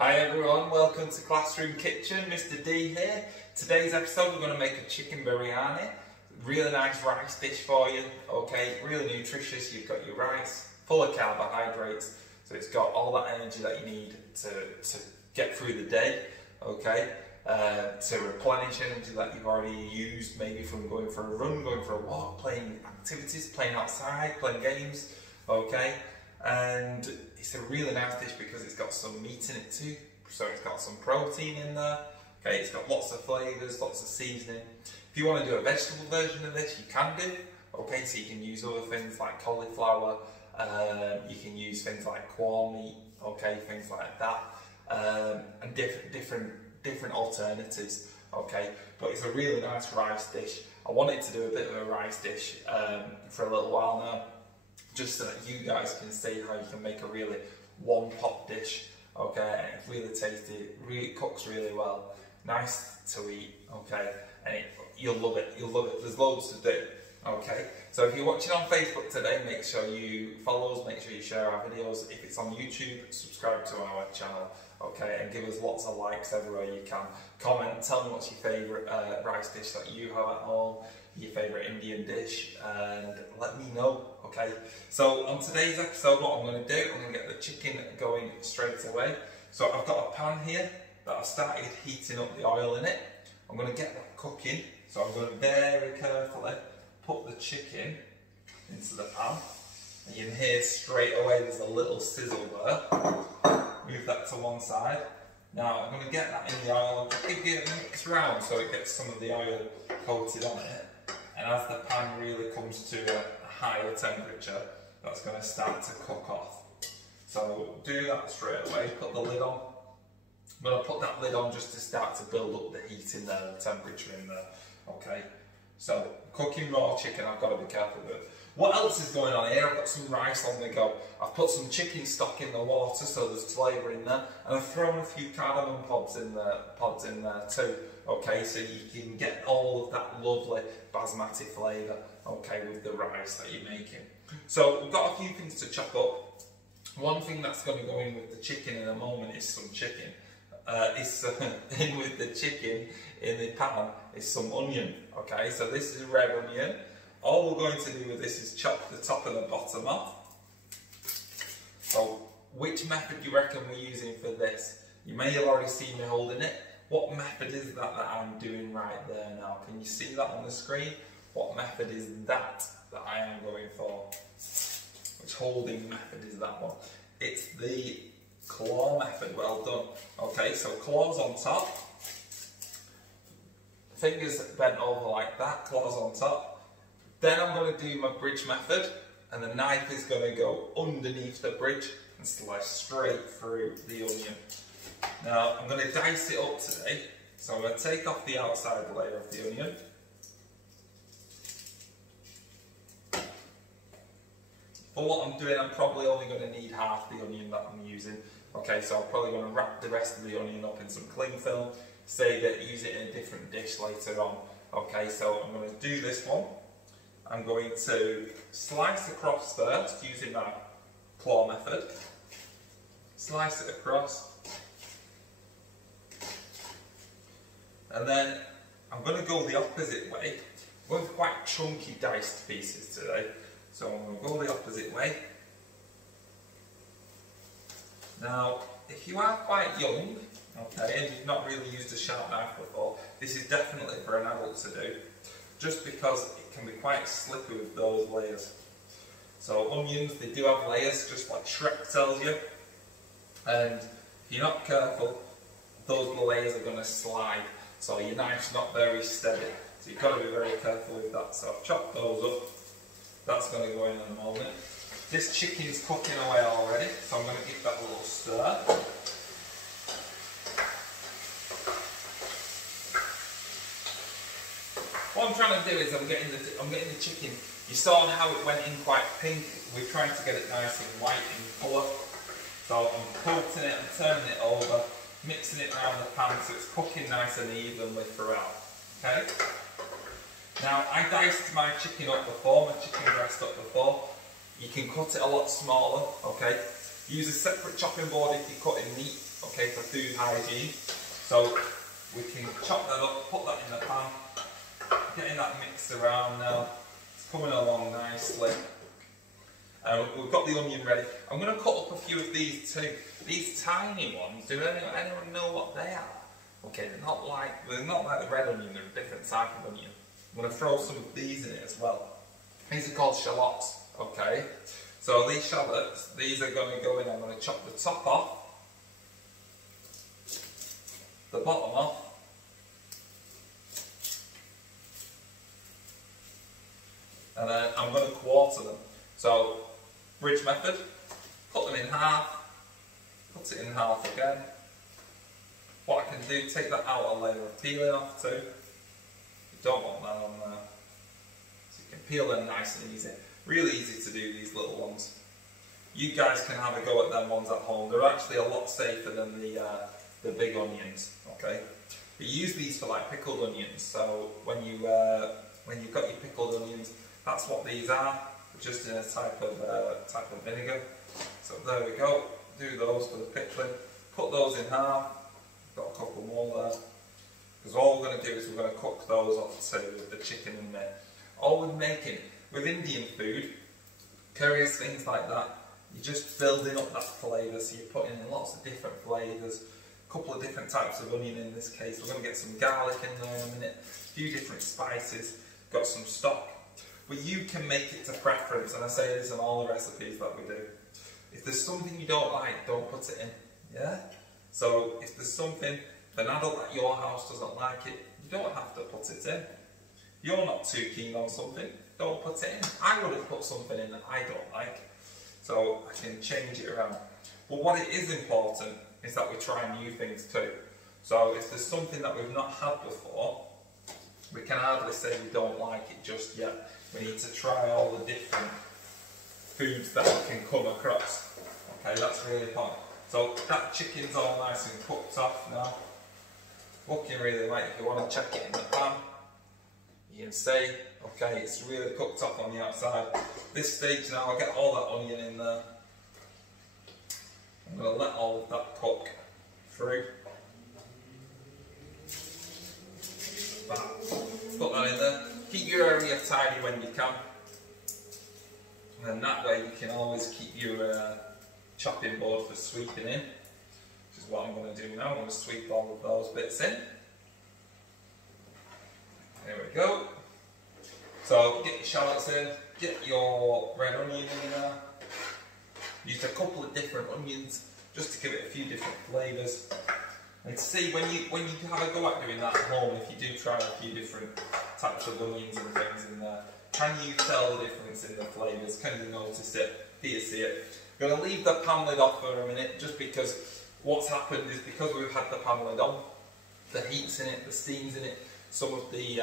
Hi everyone, welcome to Classroom Kitchen, Mr. D here. Today's episode we're going to make a chicken biryani. Really nice rice dish for you, okay, really nutritious. You've got your rice, full of carbohydrates, so it's got all that energy that you need to get through the day, okay, to replenish energy that you've already used, maybe from going for a run, going for a walk, playing activities, playing outside, playing games, okay. And it's a really nice dish because it's got some meat in it too, so it's got some protein in there, okay, it's got lots of flavours, lots of seasoning. If you want to do a vegetable version of this, you can do, okay, so you can use other things like cauliflower, you can use things like corn meat, okay, things like that, and different alternatives, okay, but it's a really nice rice dish. I wanted to do a bit of a rice dish for a little while now, just so that you guys can see how you can make a really one-pot dish, okay, and it's really tasty, really cooks really well, nice to eat, okay, and you'll love it, there's loads to do, okay. So if you're watching on Facebook today, make sure you follow us, make sure you share our videos. If it's on YouTube, subscribe to our channel, okay, and give us lots of likes everywhere you can. Comment, tell me what's your favourite rice dish that you have at home, your favourite Indian dish, and let me know, okay. So on today's episode, what I'm going to do, I'm going to get the chicken going straight away. So I've got a pan here that I've started heating up the oil in it. I'm going to get that cooking, so I'm going to very carefully put the chicken into the pan. And you can hear straight away there's a little sizzle there. Move that to one side. Now I'm going to get that in the oil and give it a mix round so it gets some of the oil coated on it. And as the pan really comes to a higher temperature, that's going to start to cook off. So do that straight away, put the lid on. I'm going to put that lid on just to start to build up the heat in there, the temperature in there, okay. So cooking raw chicken, I've got to be careful with. What else is going on here? I've got some rice on the go. I've put some chicken stock in the water so there's flavour in there, and I've thrown a few cardamom pods in there too. Okay, so you can get all of that lovely basmati flavour, okay, with the rice that you're making. So we've got a few things to chop up. One thing that's going to go in with the chicken in a moment is some chicken. In with the chicken in the pan is some onion, okay, so this is red onion. All we're going to do with this is chop the top and the bottom off. So which method do you reckon we're using for this? You may have already seen me holding it. What method is that I'm doing right there now? Can you see that on the screen? What method is that I am going for? Which holding method is that one? It's the claw method, well done. Okay, so claws on top, fingers bent over like that, claws on top. Then I'm going to do my bridge method, and the knife is going to go underneath the bridge and slice straight through the onion. Now I'm going to dice it up today, so I'm going to take off the outside layer of the onion. For what I'm doing, I'm probably only going to need half the onion that I'm using. Okay, so I'm probably going to wrap the rest of the onion up in some cling film, save it, use it in a different dish later on. Okay, so I'm going to do this one. I'm going to slice across first using my claw method. Slice it across. And then I'm going to go the opposite way. I'm going for quite chunky diced pieces today. So I'm going to go the opposite way. Now, if you are quite young, okay, and you've not really used a sharp knife before, this is definitely for an adult to do, just because it can be quite slippery with those layers. So onions, they do have layers, just like Shrek tells you, and if you're not careful, those layers are going to slide, so your knife's not very steady, so you've got to be very careful with that. So I've chopped those up, that's going to go in a moment. This chicken's cooking away already, so I'm going to give that a little stir. What I'm trying to do is I'm getting the chicken. You saw how it went in quite pink. We're trying to get it nice and white in colour. So I'm coating it and turning it over, mixing it around the pan so it's cooking nice and evenly throughout. Okay. Now I diced my chicken up before, my chicken breast up before. You can cut it a lot smaller, okay? Use a separate chopping board if you're cutting meat. okay, for food hygiene. So we can chop that up, put that in the pan, getting that mixed around now. It's coming along nicely. We've got the onion ready. I'm going to cut up a few of these too. These tiny ones, do anyone know what they are? Okay, they're not like the red onion, they're a different type of onion. I'm going to throw some of these in it as well. These are called shallots, okay? So these shallots, these are going to go in. I'm going to chop the top off, the bottom off, and then I'm going to quarter them. So, bridge method, cut them in half, cut it in half again. What I can do, take that outer layer of peeling off too. You don't want that on there. So you can peel them nice and easy. Really easy to do, these little ones. You guys can have a go at them ones at home. They're actually a lot safer than the big onions, okay? We use these for like pickled onions. So when you've got your pickled onions, that's what these are. Just in a type of vinegar. So there we go. Do those for the pickling. Cut those in half. Got a couple more there. Because all we're going to do is we're going to cook those up too with the chicken in there. All we're making with Indian food, curries, things like that, you're just building up that flavour. So you're putting in lots of different flavours. A couple of different types of onion in this case. We're going to get some garlic in there in a minute. A few different spices. Got some stock. But you can make it to preference, and I say this in all the recipes that we do. If there's something you don't like, don't put it in. Yeah? So if there's something, if an adult at your house doesn't like it, you don't have to put it in. You're not too keen on something, don't put it in. I would have put something in that I don't like, so I can change it around. But what it is important is that we try new things too. So if there's something that we've not had before, we can hardly say we don't like it just yet. We need to try all the different foods that we can come across. Okay, that's really important. So that chicken's all nice and cooked off now. Looking really light. If you want to check it in the pan, you can see, okay, it's really cooked off on the outside. This stage now, I'll get all that onion in there. I'm going to let all of that cook through. Put that in there. Keep your area tidy when you can. And then that way you can always keep your chopping board for sweeping in. Which is what I'm going to do now. I'm going to sweep all of those bits in. There we go. So get your shallots in, get your red onion in there. Use a couple of different onions just to give it a few different flavours. And to see when you have a go at doing that at home, if you do try a few different types of onions and things in there, can you tell the difference in the flavours? Can you notice it? Do you see it? I'm going to leave the pan lid off for a minute, just because what's happened is because we've had the pan lid on, the heat's in it, the steam's in it, some of the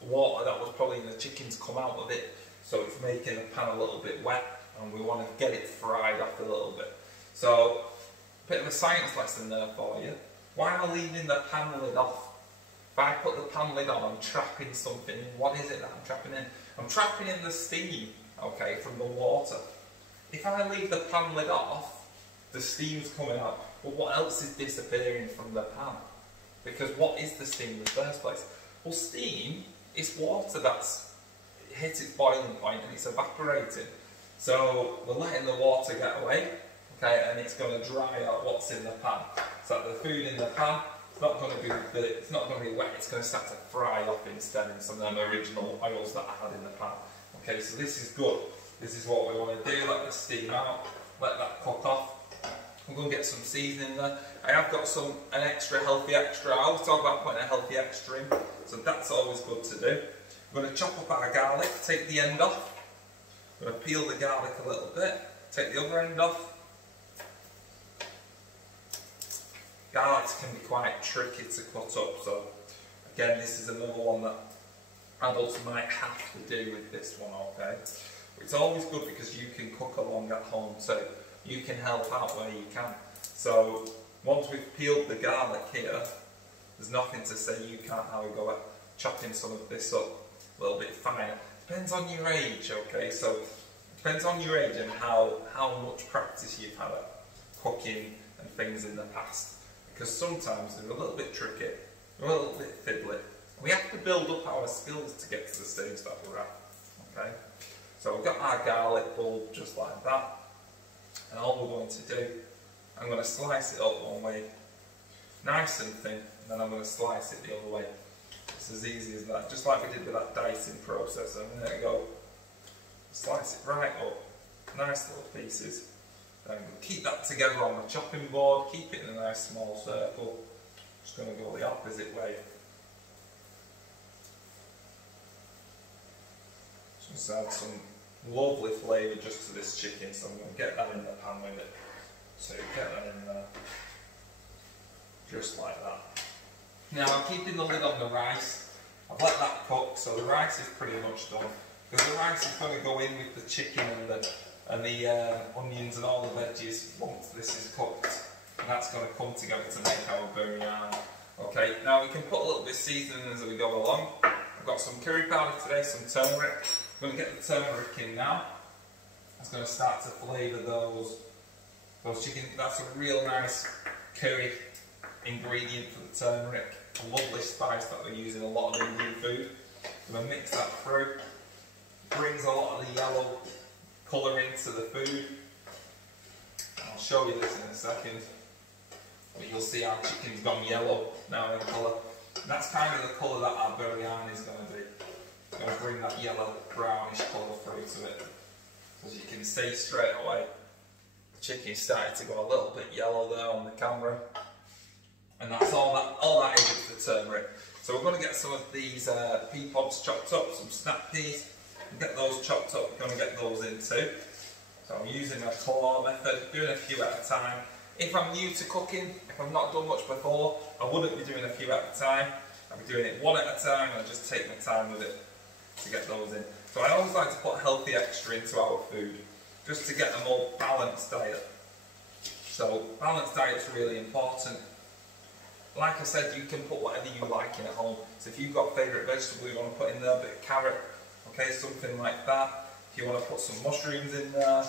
water that was probably in the chicken's come out of it, so it's making the pan a little bit wet, and we want to get it fried off a little bit. So, a bit of a science lesson there for you. Why am I leaving the pan lid off? If I put the pan lid on, I'm trapping something in. What is it that I'm trapping in? I'm trapping in the steam, okay, from the water. If I leave the pan lid off, the steam's coming out. But what else is disappearing from the pan? Because what is the steam in the first place? Well, steam is water that's hit its boiling point and it's evaporating. So we're letting the water get away, okay, and it's going to dry out what's in the pan. So the food in the pan, it's not going to be wet. It's going to start to fry off instead in some of them original oils that I had in the pan. Okay, so this is good. This is what we want to do. Let the steam out. Let that cook off. I'm going to get some seasoning there. I have got an extra healthy extra. I always talk about putting a healthy extra in, so that's always good to do. I'm going to chop up our garlic, take the end off. I'm going to peel the garlic a little bit, take the other end off. Garlics can be quite tricky to cut up, so again, this is another one that adults might have to do with this one, okay? It's always good because you can cook along at home too. You can help out where you can. So once we've peeled the garlic here, there's nothing to say you can't have a go at chopping some of this up a little bit finer. Depends on your age, okay? So depends on your age and how much practice you've had at cooking and things in the past, because sometimes they're a little bit tricky, they're a little bit fiddly. We have to build up our skills to get to the stage that we're at. Okay, so we've got our garlic bulb just like that, and all we're going to do, I'm going to slice it up one way, nice and thin, and then I'm going to slice it the other way. It's as easy as that, just like we did with that dicing process a minute ago. Slice it right up, nice little pieces. Then keep that together on the chopping board, keep it in a nice small circle. Just going to go the opposite way. Just add some lovely flavour just to this chicken, so I'm going to get that in the pan with it. So get that in there, just like that. Now I'm keeping the lid on the rice. I've let that cook, so the rice is pretty much done. Because the rice is going to go in with the chicken and the onions and all the veggies once this is cooked. And that's going to come together to make our biryani. Okay, now we can put a little bit of seasoning as we go along. I've got some curry powder today, some turmeric. I'm going to get the turmeric in now. It's going to start to flavour those chicken. That's a real nice curry ingredient for the turmeric. A lovely spice that they use in a lot of Indian food. I'm going to mix that through. Brings a lot of the yellow colour into the food. I'll show you this in a second. But you'll see our chicken's gone yellow now in colour. And that's kind of the colour that our biryani is going to be. It's going to bring that yellow brownish colour through to it. As you can see straight away, the chicken's starting to go a little bit yellow there on the camera. And that's all that is with the turmeric. So we're going to get some of these pea pods chopped up, some snap peas. Get those chopped up, we're going to get those in too. So I'm using my claw method, doing a few at a time. If I'm new to cooking, if I've not done much before, I wouldn't be doing a few at a time. I'd be doing it one at a time and I just take my time with it to get those in. So I always like to put healthy extra into our food, just to get a more balanced diet. So balanced diet's really important. Like I said, you can put whatever you like in at home. So if you've got a favourite vegetable you want to put in there, a bit of carrot, okay, something like that. If you want to put some mushrooms in there,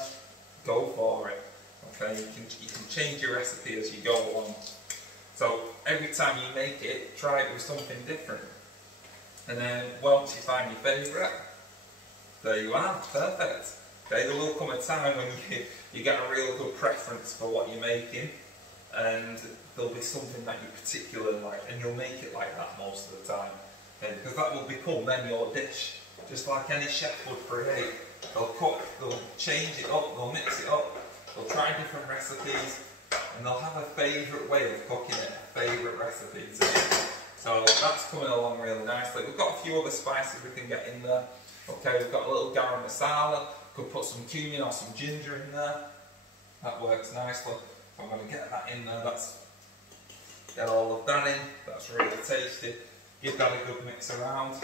go for it. Okay, you can change your recipe as you go along. So every time you make it, try it with something different. And then once you find your favourite, there you are, perfect. Okay, there will come a time when you get a real good preference for what you're making, and there'll be something that you particularly like, and you'll make it like that most of the time. Okay, because that will become then your dish. Just like any chef would create, they'll change it up, they'll mix it up, they'll try different recipes, and they'll have a favourite way of cooking it, a favourite recipe. So that's coming along really nicely. We've got a few other spices we can get in there. Okay, we've got a little garam masala, could put some cumin or some ginger in there. That works nicely. So I'm going to get that in there. Get all of that in. That's really tasty. Give that a good mix around.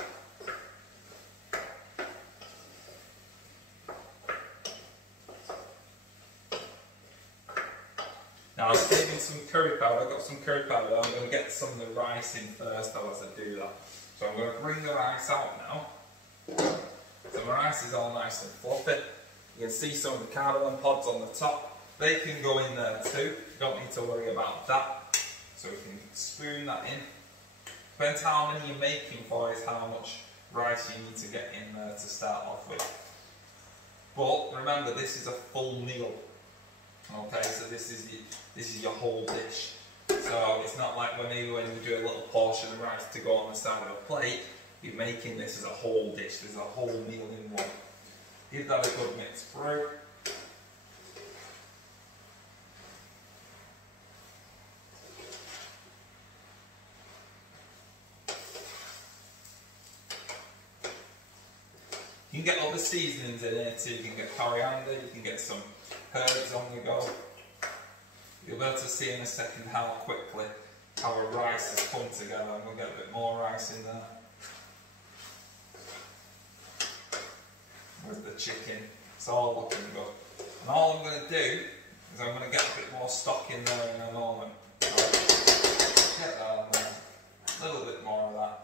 Now I'm saving some curry powder. I've got some curry powder. I'm going to get some of the rice in first though as I do that. So I'm going to bring the rice out now. So my rice is all nice and fluffy. You can see some of the cardamom pods on the top. They can go in there too. You don't need to worry about that. So we can spoon that in. Depends how many you're making for is how much rice you need to get in there to start off with. But remember, this is a full meal. Okay, so this is your whole dish. So it's not like when you do a little portion of rice to go on the side of a plate. You're making this as a whole dish. There's a whole meal in one. Give that a good mix through. You can get other seasonings in here too. You can get coriander, you can get some herbs on the go. You'll be able to see in a second how quickly our rice has come together. I'm going to get a bit more rice in there. With the chicken, it's all looking good. And all I'm going to do is I'm going to get a bit more stock in there in a moment. So get that on there. A little bit more of that.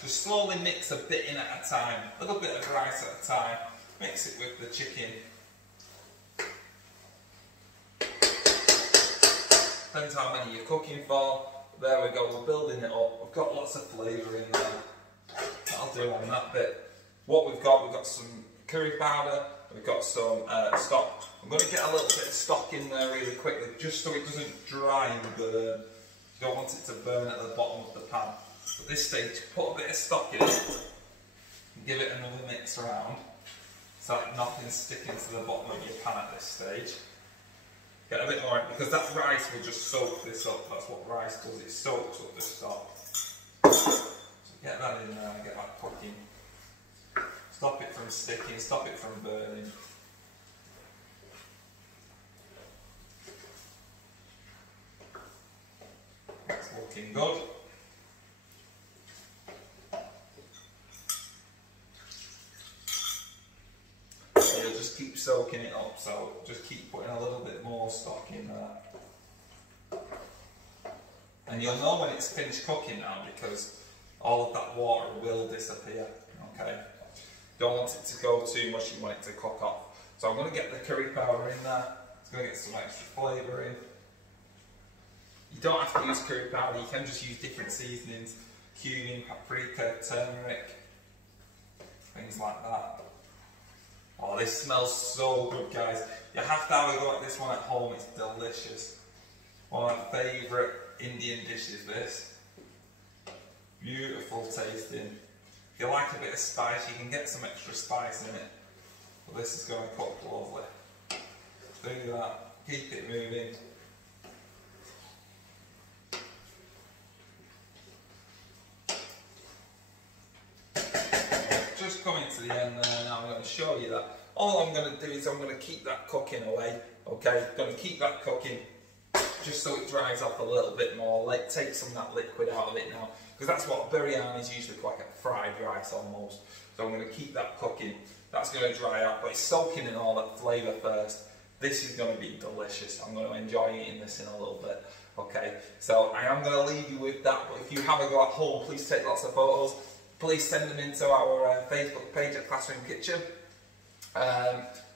Just slowly mix a bit in at a time. A little bit of rice at a time. Mix it with the chicken. depends how many you're cooking for. There we go, we're building it up. We've got lots of flavour in there. That'll do on that bit. What we've got some curry powder, we've got some stock. I'm going to get a little bit of stock in there really quickly, just so it doesn't dry and burn. You don't want it to burn at the bottom of the pan. At this stage, put a bit of stock in it, and give it another mix around, so that nothing's sticking to the bottom of your pan at this stage. Get a bit more, because that rice will just soak this up. That's what rice does, it soaks up the stock. So get that in there and get that cooking. Stop it from sticking, stop it from burning. It's looking good. So you'll just keep soaking it up, so just keep putting a little bit more stock in there. And you'll know when it's finished cooking now, because all of that water will disappear, okay? Don't want it to go too much, you want it to cook off. So I'm going to get the curry powder in there, it's going to get some extra flavour in. You don't have to use curry powder, you can just use different seasonings, cumin, paprika, turmeric, things like that. Oh, this smells so good, guys. You have to have a go at this one at home, it's delicious. One of my favourite Indian dishes, this. Beautiful tasting. If you like a bit of spice, you can get some extra spice in it. But this is going to cook lovely. Do that, keep it moving. Just coming to the end there now, I'm going to show you that. All I'm going to do is I'm going to keep that cooking away, okay? Going to keep that cooking just so it dries off a little bit more, like take some of that liquid out of it now, because that's what biryani is usually like, a fried rice almost. So I'm going to keep that cooking. That's going to dry out, but it's soaking in all that flavour first. This is going to be delicious. I'm going to enjoy eating this in a little bit. Okay, so I am going to leave you with that, but if you have a go at home, please take lots of photos. Please send them into our Facebook page at Classroom Kitchen.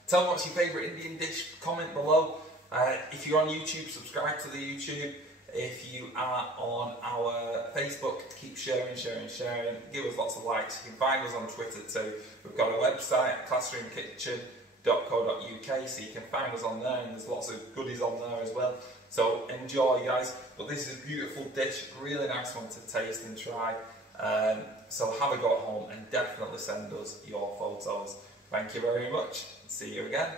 Tell me what's your favourite Indian dish, comment below. If you're on YouTube, subscribe to the YouTube. If you are on our Facebook, keep sharing. Give us lots of likes. You can find us on Twitter too. We've got a website, classroomkitchen.co.uk, so you can find us on there, and there's lots of goodies on there as well. So enjoy, guys. But this is a beautiful dish, really nice one to taste and try. So have a go at home and definitely send us your photos. Thank you very much. See you again.